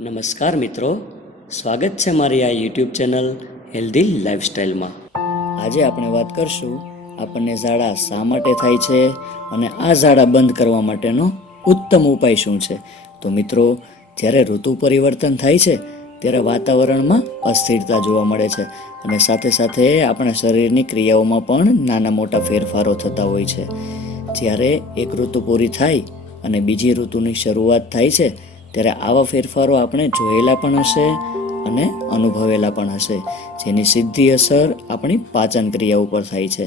નમસ્કાર મિત્રો, સ્વાગત છે મારી આ યુટ્યુબ ચેનલ હેલ્ધી લાઈફસ્ટાઈલમાં. આજે આપણે વાત કરશું આપણને ઝાડા શા માટે થાય છે અને આ ઝાડા બંધ કરવા માટેનો ઉત્તમ ઉપાય શું છે. તો મિત્રો, જ્યારે ઋતુ પરિવર્તન થાય છે ત્યારે વાતાવરણમાં અસ્થિરતા જોવા મળે છે અને સાથે સાથે આપણા શરીરની ક્રિયાઓમાં પણ નાના મોટા ફેરફારો થતા હોય છે. જ્યારે એક ઋતુ પૂરી થાય અને બીજી ઋતુની શરૂઆત થાય છે ત્યારે આવા ફેરફારો આપણે જોયેલા પણ હશે અને અનુભવેલા પણ હશે, જેની સીધી અસર આપણી પાચન ક્રિયા ઉપર થાય છે,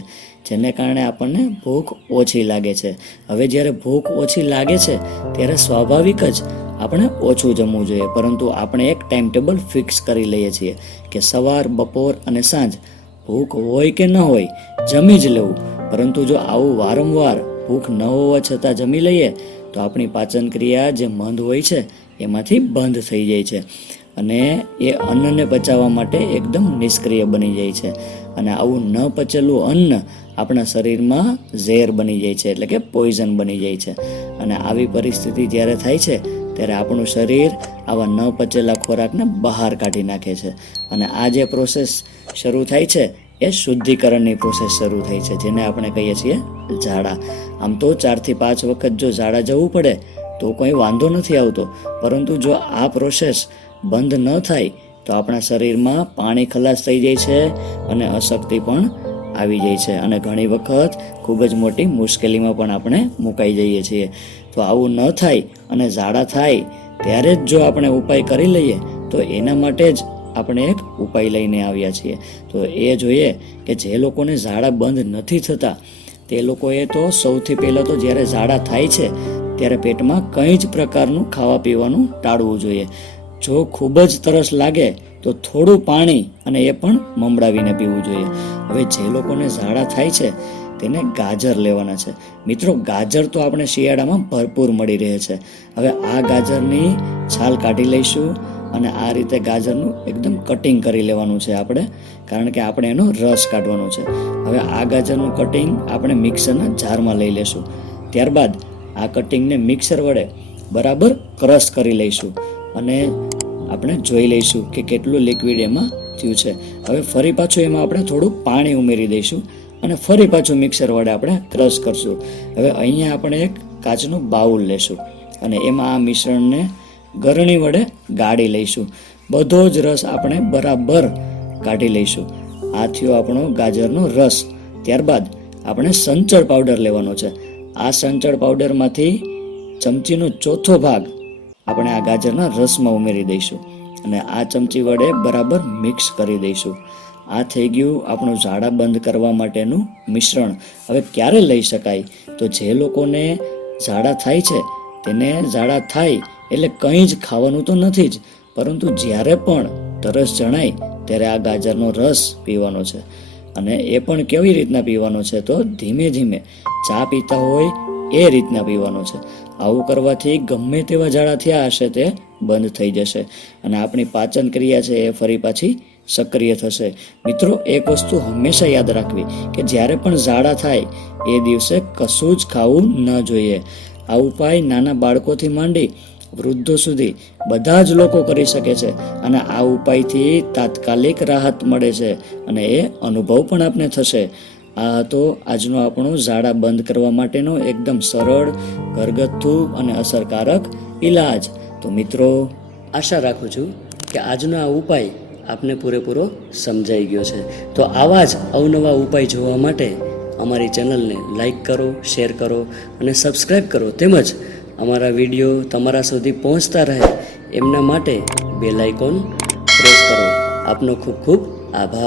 જેને કારણે આપણને ભૂખ ઓછી લાગે છે. હવે જ્યારે ભૂખ ઓછી લાગે છે ત્યારે સ્વાભાવિક જ આપણે ઓછું જમવું જોઈએ, પરંતુ આપણે એક ટાઈમ ટેબલ ફિક્સ કરી લઈએ છીએ કે સવાર, બપોર અને સાંજ ભૂખ હોય કે ન હોય જમી જ લેવું. પરંતુ જો આવું વારંવાર ભૂખ ન હોવા છતાં જમી લઈએ તો આપણી પાચન ક્રિયા જે મંદ હોય છે એમાંથી બંધ થઈ જાય છે અને એ અન્નને પચાવવા માટે એકદમ નિષ્ક્રિય બની જાય છે. અને આવું ન પચેલું અન્ન આપણા શરીરમાં ઝેર બની જાય છે, એટલે કે પોઈઝન બની જાય છે. અને આવી પરિસ્થિતિ જ્યારે થાય છે ત્યારે આપણું શરીર આવા ન પચેલા ખોરાકને બહાર કાઢી નાખે છે. અને આ જે પ્રોસેસ શરૂ થાય છે એ શુદ્ધિકરણની પ્રોસેસ શરૂ થઈ છે, જેને આપણે કહીએ છીએ ઝાડા. આમ તો 4 થી 5 વખત જો ઝાડા જવું પડે તો કોઈ વાંધો નથી આવતો, પરંતુ જો આ પ્રોસેસ બંધ ન થાય તો આપણા શરીરમાં પાણી ખલાસ થઈ જાય છે અને અશક્તિ પણ આવી જાય છે અને ઘણી વખત ખૂબ જ મોટી મુશ્કેલીમાં પણ આપણે મુકાઈ જઈએ છીએ. તો આવું ન થાય અને ઝાડા થાય ત્યારે જ જો આપણે ઉપાય કરી લઈએ તો એના માટે જ આપણે એક ઉપાય લઈને આવ્યા છીએ. તો એ જોઈએ કે જે લોકોને ઝાડા બંધ નથી થતા તે લોકોએ તો સૌથી પહેલાં તો જ્યારે ઝાડા થાય છે ત્યારે પેટમાં કંઈ જ પ્રકારનું ખાવા પીવાનું ટાળવું જોઈએ. જો ખૂબ જ તરસ લાગે તો થોડું પાણી, અને એ પણ મમડાવીને પીવું જોઈએ. હવે જે લોકોને ઝાડા થાય છે તેને ગાજર લેવાના છે. મિત્રો, ગાજર તો આપણે શિયાળામાં ભરપૂર મળી રહે છે. હવે આ ગાજરની છાલ કાઢી લઈશું અને આ રીતે ગાજરનું એકદમ કટિંગ કરી લેવાનું છે આપણે, કારણ કે આપણે એનો રસ કાઢવાનો છે. હવે આ ગાજરનું કટિંગ આપણે મિક્સરના જારમાં લઈ લેશું. ત્યારબાદ આ કટિંગને મિક્સર વડે બરાબર ક્રશ કરી લઈશું અને આપણે જોઈ લઈશું કે કેટલું લિક્વિડ એમાં થયું છે. હવે ફરી પાછું એમાં આપણે થોડું પાણી ઉમેરી દઈશું અને ફરી પાછું મિક્સર વડે આપણે ક્રશ કરશું. હવે અહીંયા આપણે એક કાચનું બાઉલ લેશું અને એમાં આ મિશ્રણને ગરણી વડે ગાળી લઈશું. બધો જ રસ આપણે બરાબર કાઢી લઈશું. આ થયો આપણો ગાજરનો રસ. ત્યારબાદ આપણે સંચળ પાવડર લેવાનો છે. આ સંચળ પાવડરમાંથી ચમચીનો ચોથો ભાગ આપણે આ ગાજરના રસમાં ઉમેરી દઈશું અને આ ચમચી વડે બરાબર મિક્સ કરી દઈશું. આ થઈ ગયું આપણું ઝાડા બંધ કરવા માટેનું મિશ્રણ. હવે ક્યારે લઈ શકાય? તો જે લોકોને ઝાડા થાય છે તેને ઝાડા થાય એટલે કંઈ જ ખાવાનું તો નથી જ, પરંતુ જ્યારે પણ તરસ જણાય ત્યારે આ ગાજરનો રસ પીવાનો છે. અને એ પણ કેવી રીતના પીવાનો છે? તો ધીમે ધીમે ચા પીતા હોય એ રીતના પીવાનો છે. આવું કરવાથી ગમે તેવા ઝાડા થયા હશે તે બંધ થઈ જશે અને આપણી પાચન ક્રિયા છે એ ફરી પાછી સક્રિય થશે. મિત્રો, એક વસ્તુ હંમેશા યાદ રાખવી કે જ્યારે પણ ઝાડા થાય એ દિવસે કશું જ ખાવું ન જોઈએ. આ ઉપાય નાના બાળકોથી માંડી વૃદ્ધો સુધી બધા જ લોકો કરી શકે છે અને આ ઉપાયથી તાત્કાલિક રાહત મળે છે અને એ અનુભવ પણ આપને થશે. આ હતો આજનો આપણો ઝાડા બંધ કરવા માટેનો એકદમ સરળ, ઘરગથ્થુ અને અસરકારક ઈલાજ. તો મિત્રો, આશા રાખું છું કે આજનો આ ઉપાય આપને પૂરેપૂરો સમજાઈ ગયો છે. તો આવા જ અવનવા ઉપાય જોવા માટે અમારી ચેનલને લાઈક કરો, શેર કરો અને સબસ્ક્રાઈબ કરો. તેમજ અમારા વિડીયો તમારા સુધી પહોંચતા રહે એમના માટે બેલ આઇકોન પ્રેસ કરો. આપનો ખૂબ ખૂબ આભાર.